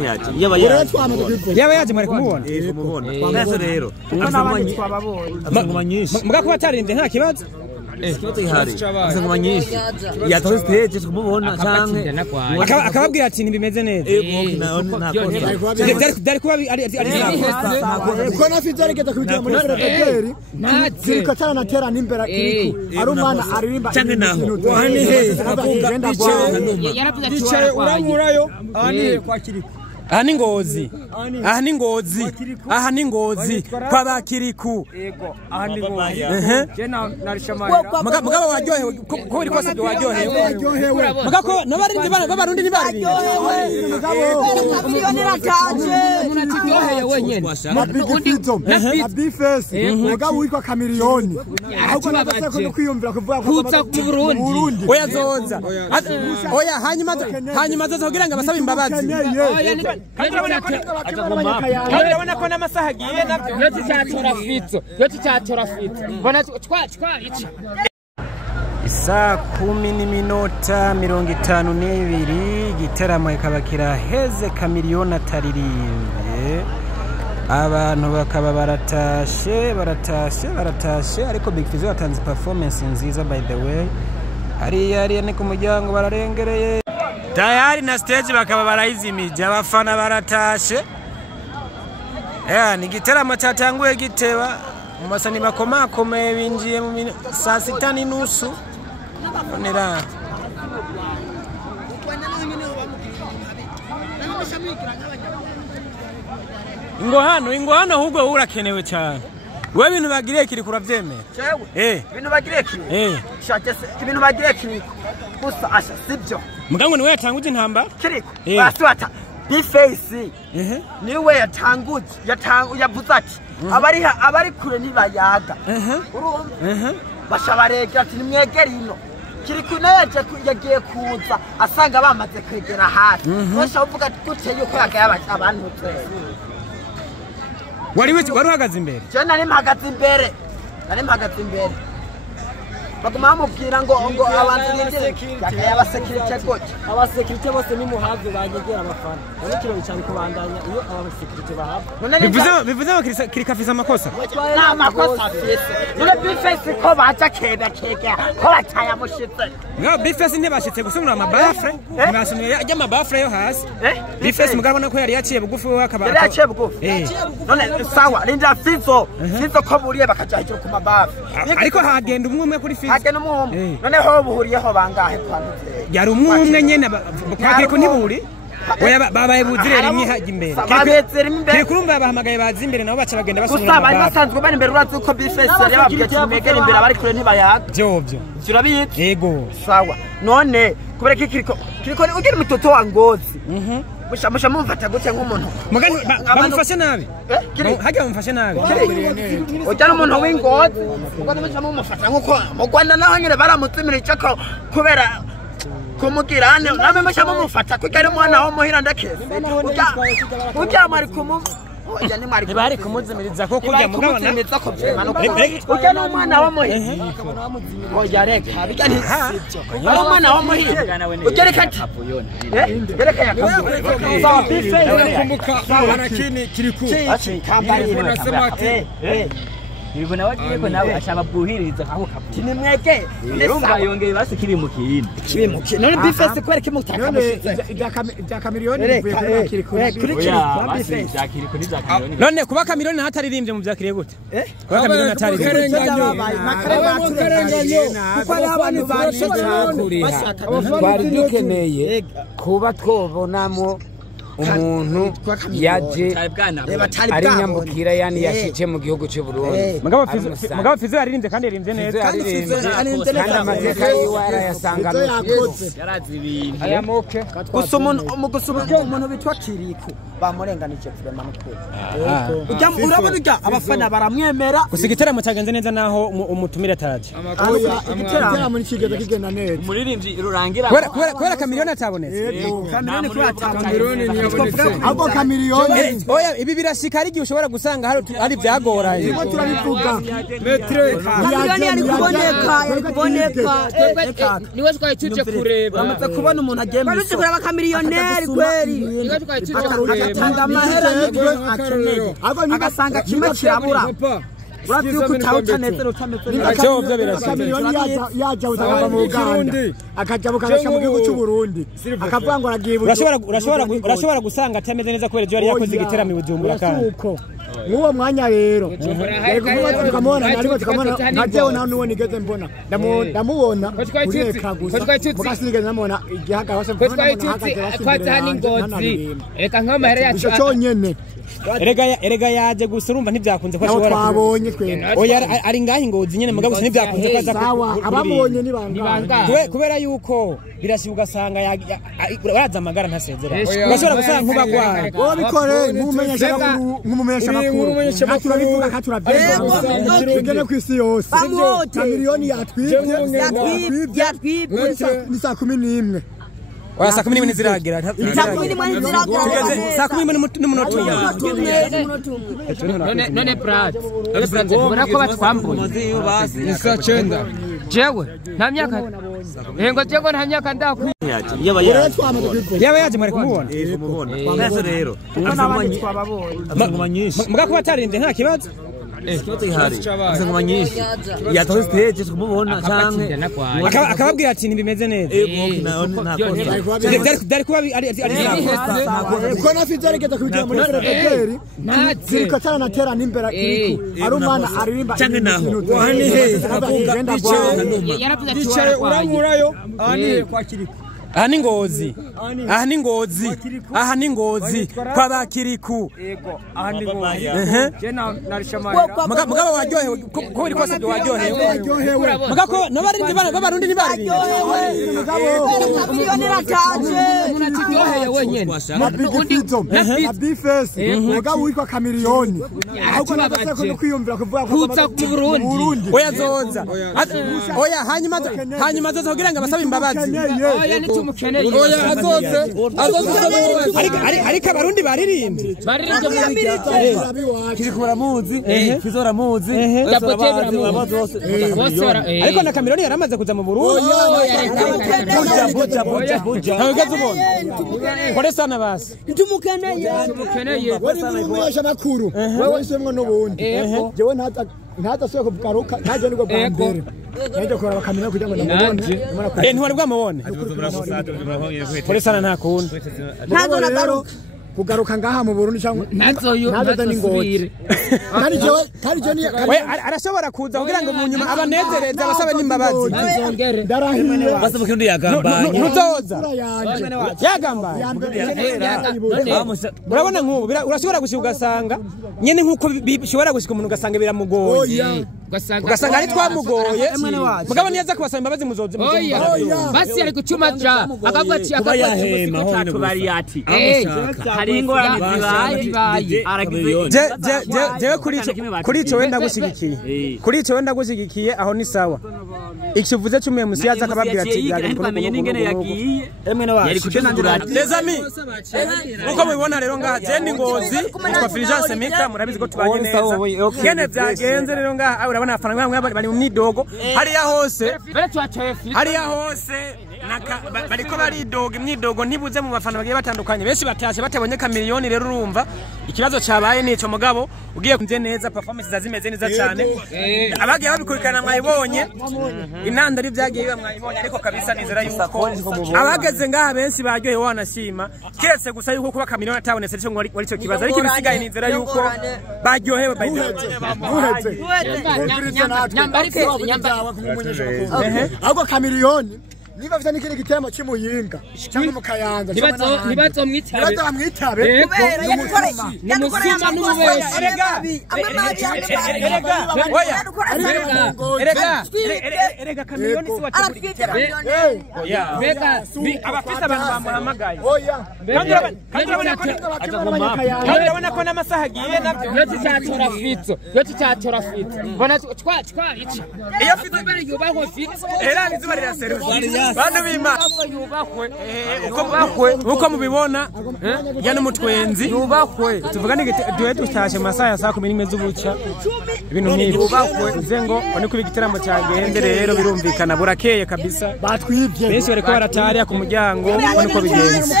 yaba yaje mwari kumubona neza rero ngoma nyinshi muga kuba tarinde nta kibazo ikibazo gihari ngoma nyinshi yatoze stage kumubona canke akababwira ati ntibimeze neza dari kuba ari ko nafite aregeza kubijya muri secretary ziriko cyana tera nimbera kiriko ari umwana aririmba canke naho wani he avuga bicaye uramurayo ani kwa kiriko aha ni Ngozi aha ni Ngozi kwa bakiriku yego aha ni Ngozi je narishamaye mugabo waryohewe ko uri kose waryohewe mugako nabarindi babarundi ntibari miliyoni rataje munatyoheye wenyene abifese mugabo witwa Chameleone ahubwo nabase ko kwiyumvira kuvuga kuza ku Burundi oya zoza oya hanyuma zoza kugira ngo abasabe imbabazi urabona ko n'amasaha agiye nabyo yote cyatora fito bona twaica Isaa 10:52 igiteramo ikaba kiraheze Chameleone ataririmbe abantu bakaba baratashe ariko Big Fizzo yatanze performance nziza by the way ari ni ku muryango bararengereye tayari na stage bakaba barayizimije abafana baratashe ni igiteramo cyatanguye giteba mu masani bakomakomeye binjiye mu saa 6:30 onera ingo hano ahubwo urakenewe cyane we bintu bagiriye kiri kuravyemera ibintu bagiriye kiri shakese ibintu bagiriye kiri gusa asha sibyo mugango niwe yatanguje intamba kiriko baswata bifase niwe yatanguje yavuze ati abari kure nibayaga urumva bashabarega ati nimwegera ino kiriko naye yagiye kuza asanga bamaze kwegera hafi bose uvuga gute yuko yagaye abantu wari uhagaze imbere je nari mpagaze imbere baguma bamubwira ngo abantu n'indire yagaye abasekirite gute abasekirite bose ni muhavye bagegera abafana none kiro cyane kubandanya iyo abasekirite bahabwa bivuze kiri kafisa amakosa nta makosa afise none bifese ko baca kega ko bataya mushitse no bifese ntibashitse gusumira amabafre ntibasumira ajya amabafre yo hasi bifese mugabona ko yari yaciye bugufi we akaba yari yaciye bugufi none sawa linda Fizzo ko buriye bakaja hejuru ku mabafre ariko hagenda umwe kuri Fizzo hagenda umwe none ho buhuriyeho bangahe twanutse yari umwe nyene kwakiriko ntiburi oya babaye buzire rimwe haje imbere kiri kurumva bahamagaye bazi imbere nabo baca bagenda basumira gusa bari basanzwe bari imbere urazi ko bifese yari babwiye ati mwegere imbere abari kure ntibayaga byovyo turabitse yego sawa none kubera kiriko ugira mitoto wa Ngozi musha mumfata gute nk'umuntu mugani bamufashe nabi hage bamufashe nabi ujana umuntu w'Ingozi mugani musha mumufata nkuko mu Rwanda naho nyine baramutsimira icako kubera kumugirane nabe musha mumufata kuko ari mwana wo muhira ndakese ujya mari kumu bari kumuzimiriza ko kujya mugabana ujya no mwana wo muhira oya reka bijya ntisibyo ari mwana wo muhira ugereka ati gereka yakavuga kumbuka harakini kiriku unasema ati Yego nawe yego nawe ashaba buhiriza aho kapu nimwege urumva yongeye basikiri mu kindi none bifese kwereke mutaka bya Chameleone bivuye kiriku kiriku ni za Chameleone none kuba Chameleone hataririmbye mu byakiriye gute kuba Chameleone hataririmbye kuko ari abantu bashaka twari dukeneye kuba twobonamo umuntu yaje ari nyambukira yani yashije mu gihugu cy'u Burundi mugabo Fizzo yaririmbye kandi yaririmbye neza kandi amateka yiwara yasangana yarazi ibintu ayamoke gusoma umuntu bitwa Kiriko bamurenganije kurema n'ukuri urabona ujya abafana baramwemera gusiga iteramo cyagenze neza naho umutumire ataje igiteramo n'ikigeza kigenda neza umuririmbyi rurangira kubera Chameleone atabonetse Chameleone ahubwo Chameleone oya ibi birashika ari gihe ushobora gusanga hari byagoranye turabivuga Chameleone ari kuboneka niwe twayituje kureba bamaze kubona umuntu agenda barutse kureba Chameleone kweri niwe twayituje kureba amahera y'ibyo akeneye agasanga kimwe kirabura urabyuka utawutanezera cyo byo birashika Chameleone yaje utagava mu Uganda akajabuka mu gihugu cy'u Burundi akavuga ngo aragiye urashobora gusanga atameze neza kubera yari yakoze igiteramo i Bujumbura kandi muwo mwanya rero tukamubona najewe nawe nuwo nigeze mbona ndamubona kureka gusa mugasigeze namubona igihaga hose kwata n'ingozi reka nk'amahera yacu cyonyene erega yaje gusa urumva ntibyakunze ko ashobora twabonye twe oya ari ngaho ingozi nyene mugabo ntibyakunze ko aza ababonye ni banga kubera yuko birashika ugasanga yaza amagara ntasezera urashobora gusanga nk'ubagwaye wowe bikore nk'umumenyesha makuru turabivuga kandi turabyemera tugene ku isi yose Chameleone yatwibye ni saa 11 oya saa 11 ziragera saa 11 n'umunota none Brad ubona ko batwambuye saa 9 jewe nta myaka ngo jewe nta myaka ndakwiye yaba yaje mwari kumubona neza rero muga kuba atarinze nta kibazo ikibazo gihari ngoma nyinshi yatoze stage kumubona cyane akababwira ati ntibimeze neza dari kuba ari ko nafite arekeza kubijya muri secretary ziriko taranatera n'imbere kiriko ari umwana aririmba cyane naho wanihe dicaye uramurayo ani kwa kiriko aha ni ngozi aha ni ngozi kwa bakiriku yego aha ni ngozi je narishamara mugabo waryohewe ko biri kose waryohewe mugabo nabarindi babarundi ntibari Chameleone rataje munatyoheye wenyene na bifese mugabo witwa Chameleone ahubwo nabase ko kwiyumvira kuvuga ko kuza mu Burundi oya zoza oya hanyuma zoza kugira ngo abasabe imbabazi oya nitumukeneye oya azoze ariko abarundi baririmbye kirikura muzi kizora muzi ariko na Chameleone yaramaze kuza mu Burundi buja ntagaze ubona kore sana basi tumukeneye umumenyesha makuru wewe isemwe n'ubundi jewe ntatasoye kugaruka ntaje nibwo bwa mbere naje kuraba Chameleone kugira ngo ndamubone ntwari bwamubone kore sana nta kundi ntazo nagaruka kugaruka ngaha mu Burundi cyangwa nazo n'ingoti kandi je ni arashobora kuza kugira ngo mu nyuma abanezereze abasabe n'imbabazi ndarahiye basa mukirundi yagambanye ntuzoza yagambanye urabona nk'ubu urashobora gushika ugasanga nyene nk'uko bishobora gushika umuntu ugasanga biramugoye ugasanga ari twamugoye mugabo niyaza kubasaba imbabazi muzoze basi ari gucuma ja akavuga ati akabahema akabari ati hari ingorane zibaye jewe kuri ico wenda gushigikiye aho ni sawa ikivuze cy'umuye musiyaza akababwira ati yamenye n'ingene yagiye yari kutengura les amis uko mubibona rero ngaha je ni ngozi kwa Fulgence Mika murabizi ko tubanye neza gene byagenze rero ngaha urabona afana bamwe bari mu myidogo hariya hose bariko baridoga imyidogo ntibuze mu bafana bagiye batandukanye benshi batashe batabonye Chameleone rero urumva ikibazo cyabaye nico mugabo ugiye kunze neza performance zazimeze neza cyane abagiye babikurikirana mwayibonye inanda ari byagiye biba mwayibonye ariko kabisa nizera yuko abageze ngaha benshi baryohewe wanashima kiretse gusa yuko kuba Chameleone atabonetse cyo wari cyo kibazo ariko ibisigaye nizera yuko baryohewe ahubwo Chameleone niba vita nikiri gitemo cy'imuyinga cyangwa mu Kayanza nibazo mwitabe kubera yamusima n'ububesha erega Chameleone si wakiburikira bega abafite abantu bamuhamagaye kandi urabona ko n'amasaha agiye nabyo yo cyatora fito bona twa ica iyo fito mbere yubaho fito era nizuba riraseruka bantu b'Imana uko mubibona ya n'umutwenzi yubakwe tuvugane duhe dutashe masaha ya saa 11 z'ubuca ibintu nk'ibi uze ngo one kuba igiteramo cyagende rero birumvikana burakeye kabisa batwibye benshi bariko baratariya ku muryango ubona uko bigenze